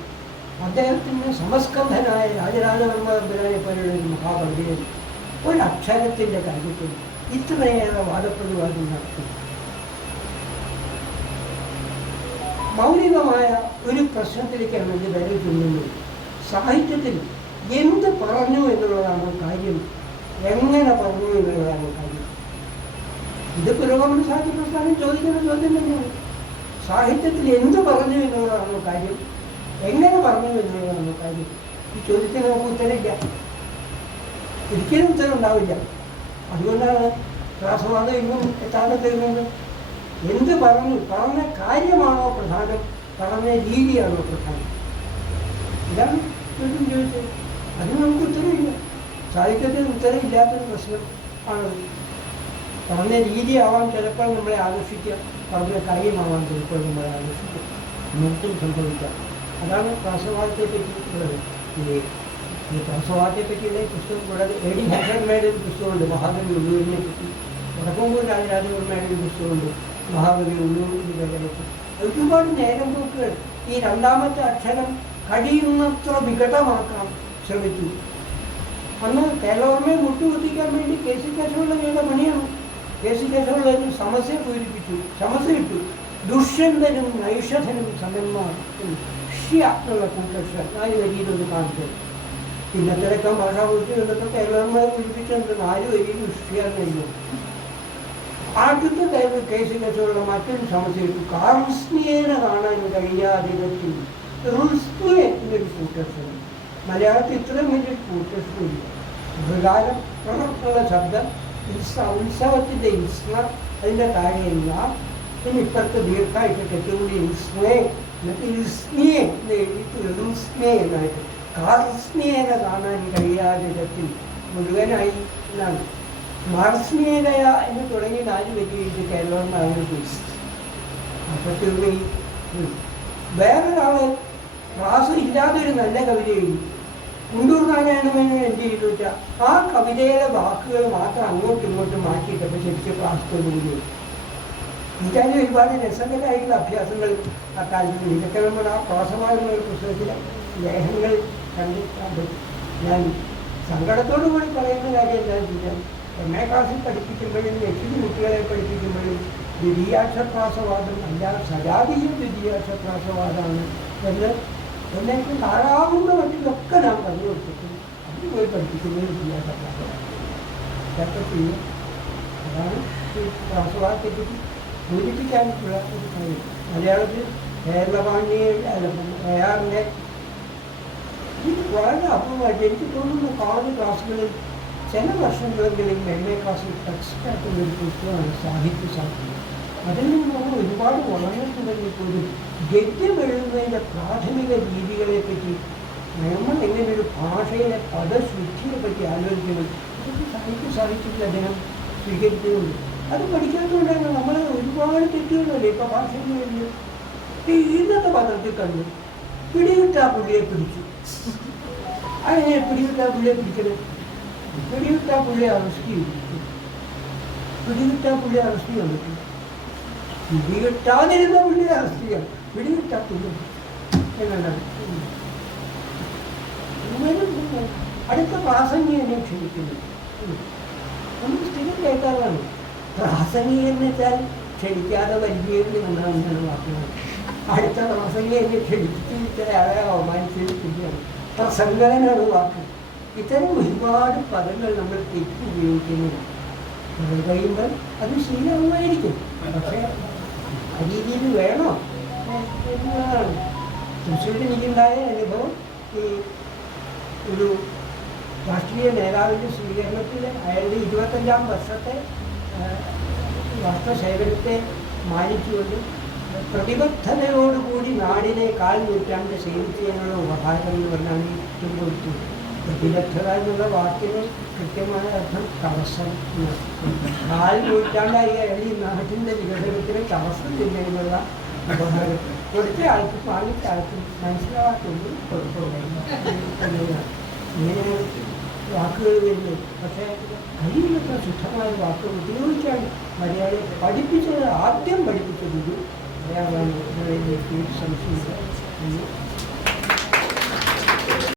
അദ്ദേഹത്തിന് സമസ്കന്ധനായ രാജരാജവർമ്മ തമ്പുരാനെ പോലെയുള്ള ഒരു മഹാപണ്ഡിതൻ ഒരക്ഷരത്തിൻ്റെ കാര്യത്തിൽ ഇത്രയേറെ വാദപ്രതിവാദം നടത്തി. മൗലികമായ ഒരു പ്രശ്നത്തിലേക്കാണ് ഇത് വിരൽ ചൂണ്ടുന്നത്. സാഹിത്യത്തിൽ എന്ത് പറഞ്ഞു എന്നുള്ളതാണ് കാര്യം, എങ്ങനെ പറഞ്ഞു എന്നുള്ളതാണ് കാര്യം. ഇത് പുരോഗമന സാഹിത്യ പ്രസ്ഥാനം ചോദിക്കുന്ന ചോദ്യം തന്നെയാണ്. സാഹിത്യത്തിൽ എന്ത് പറഞ്ഞു എന്നുള്ളതാണ് കാര്യം, എങ്ങനെ പറഞ്ഞു എന്നുള്ളതാണ് കാര്യം. ഈ ചോദ്യത്തിന് നമുക്ക് ഉത്തരമില്ല, ഒരിക്കലും ഉത്തരം ഉണ്ടാവില്ല. അതുകൊണ്ടാണ് രാസവാദം ഇന്നും എത്താതെ തരുന്നത്. എന്ത് പറഞ്ഞു, പറഞ്ഞ കാര്യമാണോ പ്രധാനം, പറഞ്ഞ രീതിയാണോ പ്രധാനം? ഇതാണ് ചോദ്യം ചോദിച്ചത്. അതിന് നമുക്ക് ഉത്തരവില്ല. സാഹിത്യത്തിന് ഉത്തരവില്ലാത്തൊരു പ്രശ്നം ആണത്. പറഞ്ഞ രീതിയാവാൻ ചിലപ്പോൾ നമ്മളെ ആകർഷിക്കുക, പറഞ്ഞ കാര്യമാവാൻ ചിലപ്പോൾ നമ്മളെ ആകർഷിക്കുക, നമുക്കും സംഭവിക്കാം. അതാണ് രാസവാദത്തെ പറ്റി ഉള്ളത്. ഈ രാസവാദത്തെ പറ്റിയുള്ള പുസ്തകം കൂടാതെ എ.ഡി. ഹസർമയുടെ ഒരു പുസ്തകമുണ്ട്, മഹാകവി ഉള്ളൂരിനെ പറ്റി. വടക്കംകൂർ രാജരാജവർമ്മയുടെ ഒരു പുസ്തകമുണ്ട്, മഹാകവി ഉള്ളൂരിനെ പറ്റി. ഒരുപാട് നേരം പോക്കുകൾ ഈ രണ്ടാമത്തെ അക്ഷരം കഴിയുന്നത്ര വികടമാക്കാൻ ശ്രമിച്ചു. അന്ന് കേരളവർമ്മയെ മുട്ടുകുത്തിക്കാൻ വേണ്ടി കെ.സി. കേശവപിള്ള ചെയ്ത പണിയാണ്. കെ.സി. കേശവപിള്ള സമസ്യ പൂരിപ്പിച്ചു, സമസ്യ ഇട്ടു. ദുഷ്യന്തനും നൈഷധനും സമന്മാർ എന്നുള്ള കൂട്ടക്ഷ 4 വരിയിലൊന്ന് കാണിച്ചത്. ഇന്നത്തിലൊക്കെ ഭാഷാ പൂർത്തി വന്നപ്പോൾ കേരളവർമ്മയെ പൂരിപ്പിച്ചത് 4 വരിയിൽ ദുഷ്യായിരുന്നു. ആദ്യത്തെ കെ.സി. കേശവപിള്ള മറ്റൊരു സമസ്യ ഇട്ടു. കാർസ്നിയേനെ കാണാൻ കഴിയാതിരത്തിൽ റുസ്നിയെ എന്നൊരു കൂട്ടക്ഷരം. മലയാളത്തിൽ ഇത്രയും വലിയ കൂട്ടക്ഷരമില്ല. പ്രകാരം ഉള്ള ശബ്ദം ഉത്സവത്തിൻ്റെ ഇസ്ന, അതിൻ്റെ താഴെയല്ല, പിന്നെ ഇപ്പുറത്തെ ദീർഘമായിട്ട് തെറ്റുകൂടി ഇസ്നേ, എന്നിട്ട് ഇസ്നിയെ എന്ന് എഴുതിയിട്ട് റുസ്നേ എന്നായിട്ട്. കാർസ്നിയേനെ കാണാൻ കഴിയാതെ വിധത്തിൽ മുഴുവനായി എന്നാണ്. മാർസ്നിയേനയ എന്ന് തുടങ്ങി 4 വരി എഴുതി കേരളം ആഗ്രഹിച്ചു. അപ്പോഴത്തെ വേറൊരാൾ പ്രാസം ഇല്ലാതൊരു നല്ല കവിത എഴുതി. കുണ്ടൂർ നാരായണമേനോൻ എന്ത് ചെയ്തു വെച്ചാൽ ആ കവിതയിലെ വാക്കുകൾ മാത്രം അങ്ങോട്ടും ഇങ്ങോട്ടും മാറ്റിയിട്ടപ്പോൾ ശരിക്കും പ്രാസത്തോടുകൂടി. എനിക്കതിന് ഒരുപാട് രസകരമായിട്ടുള്ള അഭ്യാസങ്ങൾ അക്കാലത്ത്. ഇതൊക്കെ നമ്മൾ ആ പ്രാസമാകുന്ന പുസ്തകത്തിലെ ലേഖനങ്ങൾ കണ്ടിട്ടാൻ പറ്റും. ഞാൻ സങ്കടത്തോടു കൂടി പറയുന്ന കാര്യം എന്താണെന്ന് വെച്ചാൽ എം.എ. ക്ലാസ്സിൽ പഠിപ്പിക്കുമ്പോഴും എട്ടിന് കുട്ടികളെ പഠിപ്പിക്കുമ്പോഴും ദ്വിതീയാക്ഷപ്രാസവാദം അല്ല, സജാതീയ ദ്വിതീയാക്ഷപ്രാസവാദമാണ് എന്ന് എന്നേക്ക് ധാരാവുന്ന മറ്റിലൊക്കെ നാം പറഞ്ഞു കൊടുത്തിട്ട് അതിന് പോയി പഠിപ്പിക്കുന്നത് ദ്വിതീയാക്ഷപ്രാസവാദം. ഇതൊക്കെ ചെയ്യും. അതാണ് ഈ പ്രാസവാദത്തെപ്പറ്റി സൂചിപ്പിക്കാനുള്ള ഒരു കാര്യം. മലയാളത്തിൽ കേരളപാണ്ഡിയെ അയാറിനെ ഇത് വളരെ അപൂർവമായിട്ട് എനിക്ക് തോന്നുന്നു കോളേജ് ക്ലാസ്സുകളിൽ ചില വർഷങ്ങളെങ്കിലും എം.എ. ക്ലാസ്സിൽ ടെക്സ്റ്റായിട്ടുള്ള ഒരു പുസ്തകമാണ് സാഹിത്യശാസ്ത്രം. അതിൽ നിന്ന് നമ്മൾ ഒരുപാട് വളർന്നിട്ടുണ്ടെങ്കിൽ പോലും ഗദ്യം എഴുതുന്നതിൻ്റെ പ്രാഥമിക രീതികളെപ്പറ്റി നമ്മൾ എങ്ങനെ ഒരു ഭാഷയിലെ പദശുദ്ധിയെ പറ്റി ആലോചിക്കുന്നത് ഇതൊക്കെ സാഹിത്യത്തിൽ അദ്ദേഹം സ്വീകരിക്കുന്നുണ്ട്. അത് പഠിക്കാത്തതുകൊണ്ടാണ് നമ്മൾ ഒരുപാട് തെറ്റുകളല്ലേ ഇപ്പോൾ ഭാഷയിൽ വരുന്നത്. ഇന്നത്തെ പത്രത്തിൽ കണ്ടു പിടിവിട്ട പുള്ളിയെ പിടിച്ചു. അതെങ്ങനെ പിടിവിട്ട പുള്ളിയെ പിടിക്കുന്നത്? പിടിവിട്ട പുള്ളിയെ അറസ്റ്റ് ചെയ്തു. പിടിവിട്ട പുള്ളിയെ അറസ്റ്റ് ചെയ്യാൻ പറ്റും. പിടികിട്ടാതിരുന്ന പുള്ളിയെ അറസ്റ്റ് ചെയ്യാം. പിടിവിട്ട പുള്ളി എന്നാണ്. അടുത്ത പ്രാസംഗിക എന്നെ ക്ഷണിക്കുന്നു. നമ്മൾ സ്ഥിരം കേൾക്കാറാണ്. പ്രാസംഗിക എന്ന് വെച്ചാൽ ക്ഷണിക്കാതെ വലിയ എന്നാണ് വാക്കുകൾ. അടുത്ത പ്രാസംഗിക എന്നെ ക്ഷണിച്ചിട്ട് അയാളെ അവമാനിച്ചിരിക്കുകയാണ്. പ്രസംഗകനാണ് വാക്ക്. ഇത്തരം ഒരുപാട് പദങ്ങൾ നമ്മൾ തെറ്റി ഉപയോഗിക്കുന്നത് കഴിയുമ്പോൾ അത് ശീലമായിരിക്കും. പക്ഷേ ആ രീതിയിൽ വേണോ എന്നുള്ളതാണ്. തൃശ്ശൂരിൽ എനിക്കുണ്ടായ അനുഭവം ഈ ഒരു രാഷ്ട്രീയ നേതാവിൻ്റെ സ്വീകരണത്തിൽ അയാളുടെ 25-ാം വർഷത്തെ രാഷ്ട്രസേവനത്തെ മാനിച്ചുകൊണ്ട് പ്രതിബദ്ധതയോടുകൂടി നാടിനെ 1/4 നൂറ്റാണ്ട് സേവിച്ചതിനുള്ള ഉപഹാരം എന്ന് പറഞ്ഞാണ് ഏറ്റവും കൊടുത്തത്. പ്രതിബദ്ധത എന്നുള്ള വാക്കിന് കൃത്യമായ അർത്ഥം തടസ്സം. 1/4 നൂറ്റാണ്ടായി അയാൾ ഈ നാട്ടിൻ്റെ വികസനത്തിന് തടസ്സം ചെയ്യുന്നതിനുള്ള ഉപഹാരം കൊടുത്ത ആൾക്ക് വാങ്ങിച്ച ആൾക്ക് മനസ്സിലാവാത്തൊന്നും കുഴപ്പമില്ല. ഇങ്ങനെയാണ് വാക്കുകൾ വരുന്നത്. പക്ഷേ കഴിയുന്നത്ര ശുദ്ധമായ വാക്കുകൾ ഉപയോഗിക്കാൻ മലയാളിയെ പഠിപ്പിച്ചത്, ആദ്യം പഠിപ്പിച്ചത് മലയാളമാണ്. സംശയമില്ല.